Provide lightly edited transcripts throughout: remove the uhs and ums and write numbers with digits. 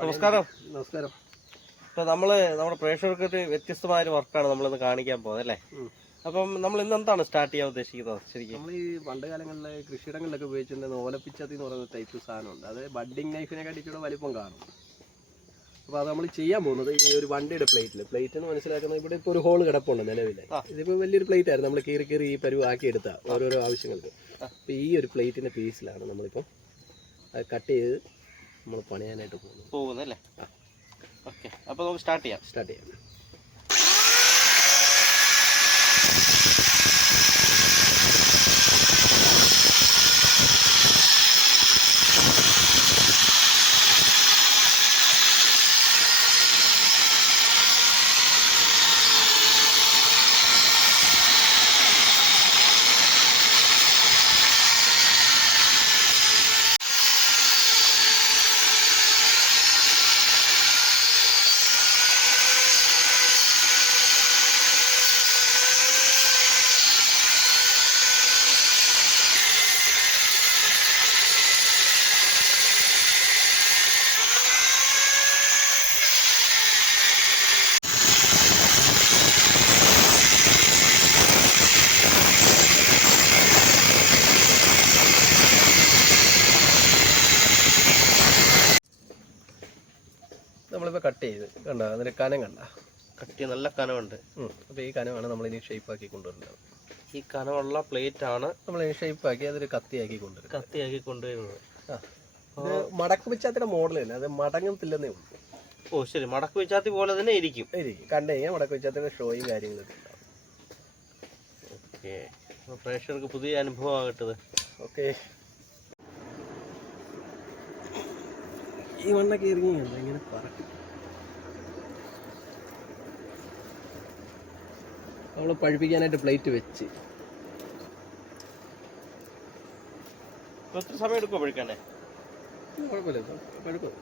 നമസ്കാരം. നമസ്കാരം. ഇപ്പോൾ നമ്മുടെ പ്രേക്ഷകർക്ക് ഒരു വ്യത്യസ്തമായൊരു വർക്കാണ് നമ്മളിന്ന് കാണിക്കാൻ പോകുന്നത് അല്ലേ? അപ്പം നമ്മൾ ഇന്ന് എന്താണ് സ്റ്റാർട്ട് ചെയ്യാൻ ഉദ്ദേശിക്കുന്നത്? ശരിക്കും നമ്മൾ ഈ പണ്ട് കാലങ്ങളിലെ കൃഷിയിടങ്ങളിലൊക്കെ ഉപയോഗിച്ചിരുന്ന ഓലപ്പിച്ചത്തി എന്ന് പറയുന്ന ടൈപ്പ് സാധനമുണ്ട്. അത് ബഡ്ഡിങ് നൈഫിനെക്കാട്ടി കൂടെ വലിപ്പം കാണും. അപ്പോൾ അത് നമ്മൾ ചെയ്യാൻ പോകുന്നത് ഈ ഒരു വണ്ടിയുടെ പ്ലേറ്റ് എന്ന് മനസ്സിലാക്കുന്നത് ഇവിടെ ഇപ്പോൾ ഒരു ഹോൾ കിടപ്പുണ്ട് നിലവിൽ. ഇതിപ്പോൾ വലിയൊരു പ്ലേറ്റ് ആയിരുന്നു, നമ്മൾ കീറി ഈ പരുവാക്കി എടുത്ത ഓരോരോ ആവശ്യങ്ങൾക്ക്. അപ്പോൾ ഈ ഒരു പ്ലേറ്റിൻ്റെ പീസിലാണ് നമ്മളിപ്പം അത് കട്ട് ചെയ്ത് നമ്മൾ പണിയാനായിട്ട് പോകുന്നല്ലേ? ഓക്കെ, അപ്പോൾ നമുക്ക് സ്റ്റാർട്ട് ചെയ്യാം. നമ്മളിപ്പോൾ കട്ട് ചെയ്ത് കണ്ട, അതിൻ്റെ കനം കണ്ട, നല്ല കനമുണ്ട്. അപ്പോൾ ഈ കനമാണ് നമ്മളിനി ഷേപ്പാക്കി കൊണ്ടുവരുന്നത്. ഈ കനമുള്ള പ്ലേറ്റ് ആണ് നമ്മളിനി ഷേപ്പാക്കി അതൊരു കത്തിയാക്കി കൊണ്ടുവരുന്നത്. ഇത് മടക്ക് പിച്ചാത്തിയുടെ മോഡൽ തന്നെ, അത് മടങ്ങത്തില്ലെന്നേ ഉള്ളൂ. ഓ ശരി, മടക്ക് പിച്ചാത്തി പോലെ തന്നെ ഇരിക്കും. കണ്ടു കഴിഞ്ഞാൽ മടക്ക് പിച്ചാത്തിയുടെ ഷോയും കാര്യങ്ങളൊക്കെ ഉണ്ടാവും. ഓക്കെ, പ്രേക്ഷകർക്ക് പുതിയ അനുഭവം ആകട്ടത്. ഓക്കെ, ഈ മണ്ണൊക്കെ ഇറങ്ങി ഇങ്ങനെ പറക്കും. നമ്മൾ പഴുപ്പിക്കാനായിട്ട് പ്ലേറ്റ് വെച്ച് എത്ര സമയം എടുക്കുമോ പഴുക്കാനേ? കുഴപ്പമില്ല, പഴുക്കും.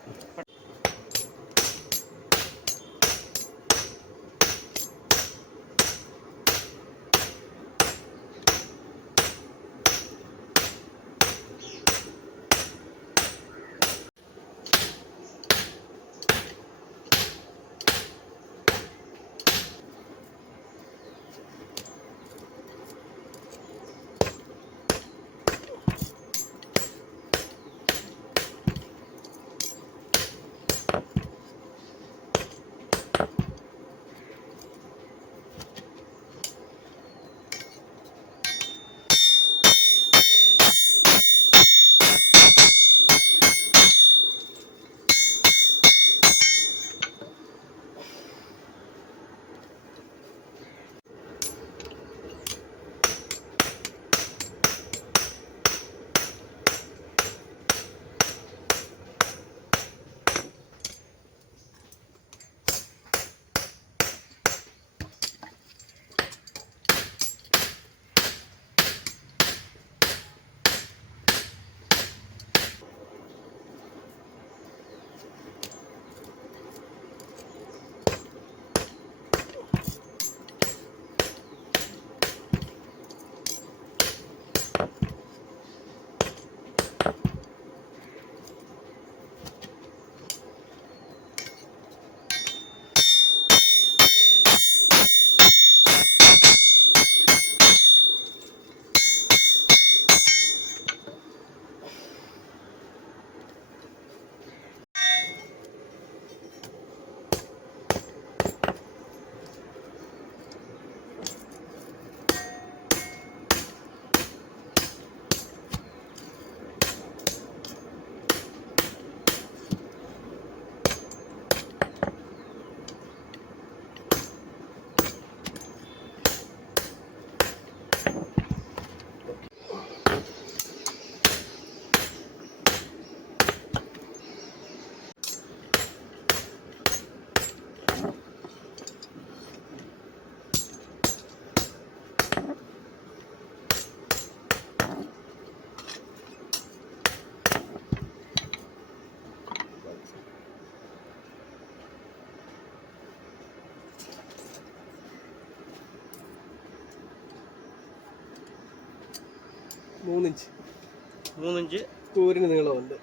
മൂന്നിഞ്ച് കൂരിന് നീളമുണ്ട്.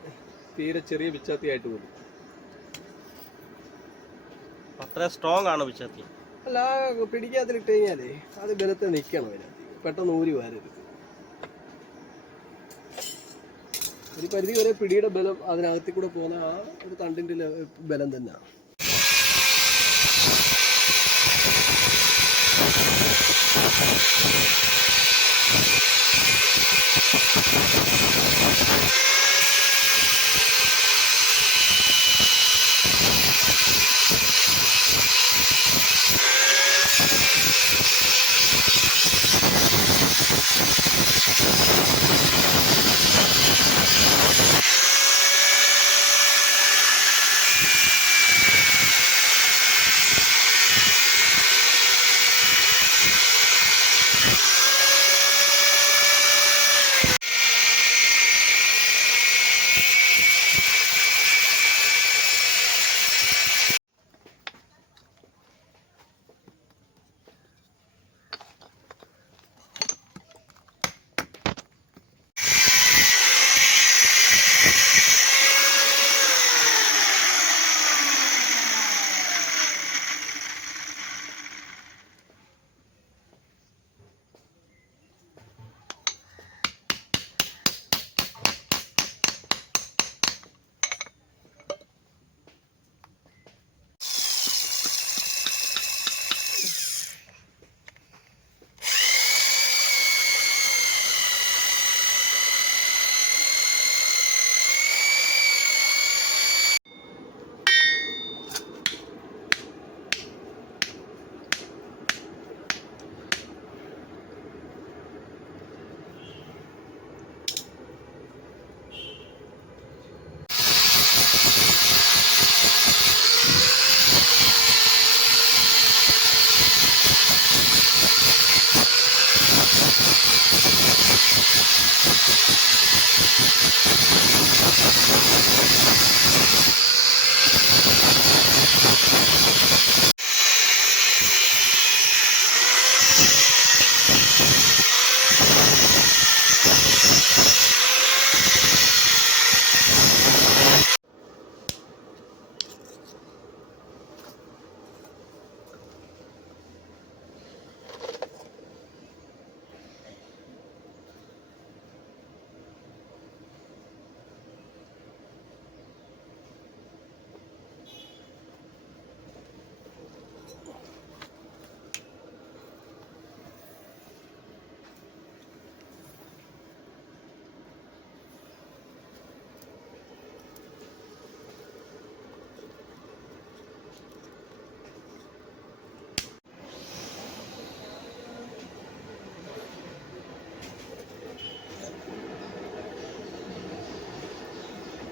തീരെ ചെറിയ പിച്ചാത്തിയായിട്ട് പോലും. അത്ര സ്ട്രോങ് ആണ് പിച്ചാത്തി. അല്ല, പിടിക്കാത്തിലിട്ട് കഴിഞ്ഞാലേ അത് ബലത്തിൽ നിൽക്കണം. അതിനകത്ത് പെട്ടെന്ന് ഊരി വരരുത്. ഒരു പരിധി വരെ പിടിയുടെ ബലം അതിനകത്തിൽ കൂടെ പോകുന്ന ആ ഒരു തണ്ടിൻ്റെ ബലം തന്നെയാണ്.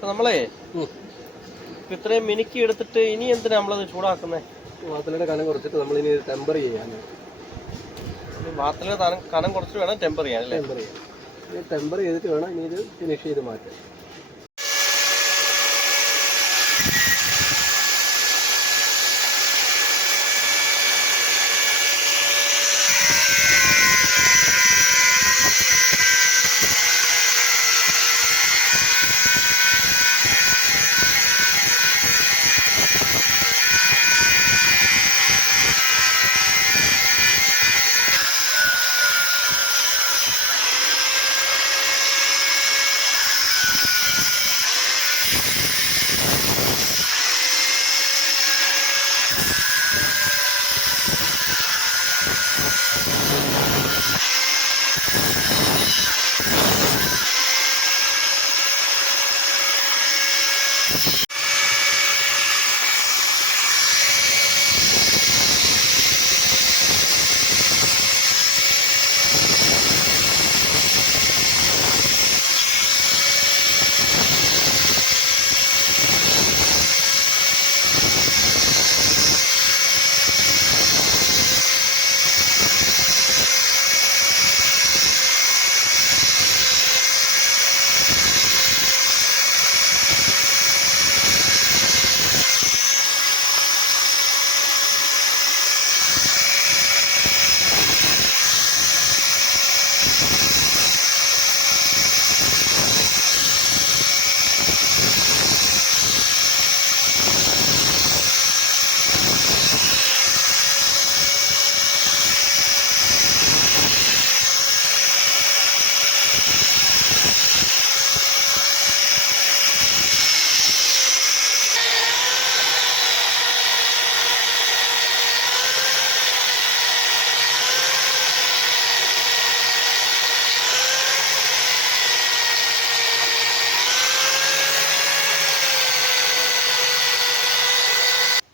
നമ്മളെ ഇത്രയും മിനുക്കി എടുത്തിട്ട് ഇനി എന്തിനാ നമ്മളത് ചൂടാക്കുന്നേ? വാത്തലയുടെ കനം കുറച്ചിട്ട് നമ്മളിനി ടെമ്പർ ചെയ്യാൻ. വാത്തല കനം കുറച്ച് വേണം ടെമ്പർ ചെയ്യാൻ അല്ലേ? ടെമ്പർ ചെയ്യാം. ടെമ്പർ ചെയ്തിട്ട് വേണം ഇനി ഇത് ഫിനിഷ് ചെയ്ത് മാറ്റാൻ.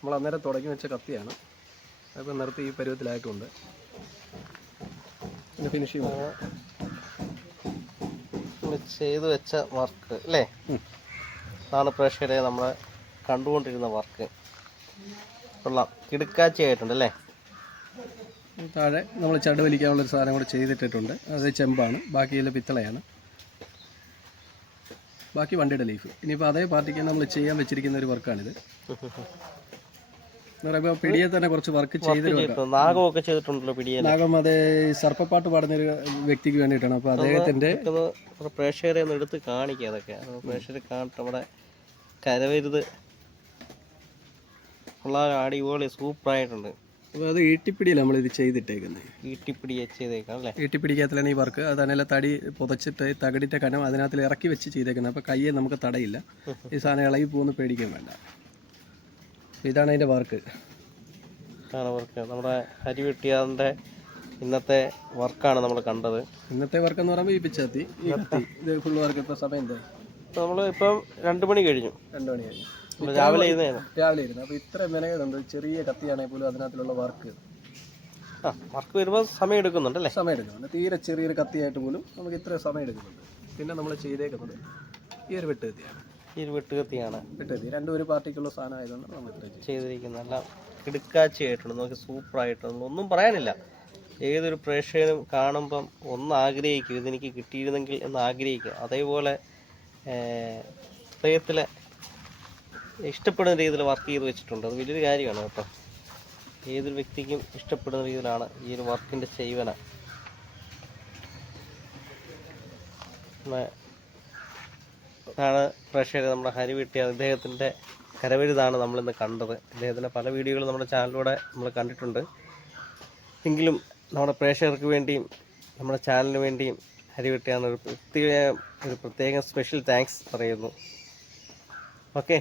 നമ്മൾ അന്നേരം തുടങ്ങി വെച്ച കത്തിയാണ്. അപ്പോൾ നിർത്തി ഈ പരുവത്തിലായിട്ടുണ്ട്. പിന്നെ ഫിനിഷിങ് ചെയ്തു വെച്ച വർക്ക് അല്ലേ? അതാണ് പ്രേക്ഷകരെ നമ്മൾ കണ്ടുകൊണ്ടിരുന്ന വർക്ക്. കൊള്ളാം, കിടുക്കാച്ചയായിട്ടുണ്ട് അല്ലേ? താഴെ നമ്മൾ ചട് വലിക്കാനുള്ളൊരു സാധനം കൂടെ ചെയ്തിട്ടിട്ടുണ്ട്. അത് ചെമ്പാണ്, ബാക്കിയെല്ലാം പിത്തളയാണ്. ബാക്കി വണ്ടിയുടെ ലീഫ്. ഇനിയിപ്പോൾ അതേ പാർട്ടിക്ക് നമ്മൾ ചെയ്യാൻ വെച്ചിരിക്കുന്ന ഒരു വർക്കാണിത്. എന്ന് പറയുമ്പോൾ പിടിയെ തന്നെ കുറച്ച് വർക്ക് ചെയ്തിട്ടുണ്ട്. നാഗമൊക്കെ ചെയ്തിട്ടുണ്ടല്ലോ പിടിയെ. നാഗം അതേ സർപ്പപ്പാട്ട് പാടുന്നൊരു വ്യക്തിക്ക് വേണ്ടിയിട്ടാണ്. അപ്പോൾ അദ്ദേഹത്തിൻ്റെ പ്രേക്ഷകരെ ഒന്ന് എടുത്ത് കാണിക്കുക. അതൊക്കെ പ്രേക്ഷകരെ കാണട്ടെ. നമ്മുടെ കരവരുത് ഉള്ള അടിപൊളി സൂപ്പറായിട്ടുണ്ട്. അപ്പോൾ അത് ഈട്ടിപ്പിടിയിൽ നമ്മളിത് ചെയ്തിട്ടേക്കുന്നത്. ഈട്ടിപ്പിടി ചെയ്തേക്കാം അല്ലേ? ഈട്ടിപ്പിടിക്കകത്തിലാണ് ഈ വർക്ക്. അതന്നെ തടി പുതച്ചിട്ട് തകടിൻ്റെ കനം അതിനകത്ത് ഇറക്കി വെച്ച് ചെയ്തേക്കുന്നത്. അപ്പോൾ കയ്യെ നമുക്ക് തടയില്ല. ഈ സാധനം ഇളകി പോകുന്ന പേടിക്കാൻ വേണ്ട. ഇതാണ് അതിൻ്റെ വർക്ക്. നമ്മുടെ ഹരി വെട്ടിയാറിൻ്റെ ഇന്നത്തെ വർക്കാണ് നമ്മൾ കണ്ടത്. ഇന്നത്തെ വർക്ക് എന്ന് പറയുമ്പോൾ ഈ പിച്ചാത്തി, ഈ കത്തി, ഇത് ഫുൾ വർക്ക്. ഇപ്പോൾ സമയം എന്താ? നമ്മൾ ഇപ്പം 2 മണി കഴിഞ്ഞു. 2 മണി കഴിഞ്ഞു. രാവിലെ ഇരുന്നു. അപ്പോൾ ഇത്ര മെനകളുണ്ട്. ചെറിയ കത്തിയാണെങ്കിൽ പോലും അതിനകത്തുള്ള വർക്ക് വർക്ക് വരുമ്പോൾ സമയം എടുക്കുന്നുണ്ടല്ലേ? സമയം എടുക്കുന്നുണ്ട്. തീരെ ചെറിയൊരു കത്തിയായിട്ട് പോലും നമുക്ക് ഇത്ര സമയം എടുക്കുന്നുണ്ട്. പിന്നെ നമ്മൾ ചെയ്തേക്കുന്നത് ഈ ഒരു വെട്ടുകത്തിയാണ്. ഈ ഒരു വെട്ടുകത്തിയാണ്. വെട്ടുകത്തി രണ്ടും ഒരു പാർട്ടിക്കുള്ള സാധനം ആയതുകൊണ്ട് നമ്മൾ ഇത്ര ചെയ്തിരിക്കുന്നത്. എല്ലാം കിടുക്കാച്ചയായിട്ടുണ്ട്. നമുക്ക് സൂപ്പറായിട്ടുണ്ട്. ഒന്നും പറയാനില്ല. ഏതൊരു പ്രേക്ഷകനും കാണുമ്പം ഒന്ന് ആഗ്രഹിക്കും, ഇതെനിക്ക് കിട്ടിയിരുന്നെങ്കിൽ എന്ന് ആഗ്രഹിക്കും. അതേപോലെ ഹൃദയത്തിലെ ഇഷ്ടപ്പെടുന്ന രീതിയിൽ വർക്ക് ചെയ്ത് വെച്ചിട്ടുണ്ട്. അത് വലിയൊരു കാര്യമാണ് കേട്ടോ. ഏതൊരു വ്യക്തിക്കും ഇഷ്ടപ്പെടുന്ന രീതിയിലാണ് ഈ ഒരു വർക്കിൻ്റെ ചെയ്വന. അതാണ് പ്രേക്ഷകർ നമ്മുടെ ഹരി വെട്ടിയാർ. ഇദ്ദേഹത്തിൻ്റെ കരവരുതാണ് നമ്മളിന്ന് കണ്ടത്. ഇദ്ദേഹത്തിൻ്റെ പല വീഡിയോകളും നമ്മുടെ ചാനലിലൂടെ നമ്മൾ കണ്ടിട്ടുണ്ട്. എങ്കിലും നമ്മുടെ പ്രേക്ഷകർക്ക് വേണ്ടിയും നമ്മുടെ ചാനലിന് വേണ്ടിയും ഹരി വെട്ടിയാറിന് ഒരു പ്രത്യേകം സ്പെഷ്യൽ താങ്ക്സ് പറയുന്നു. ഓക്കെ.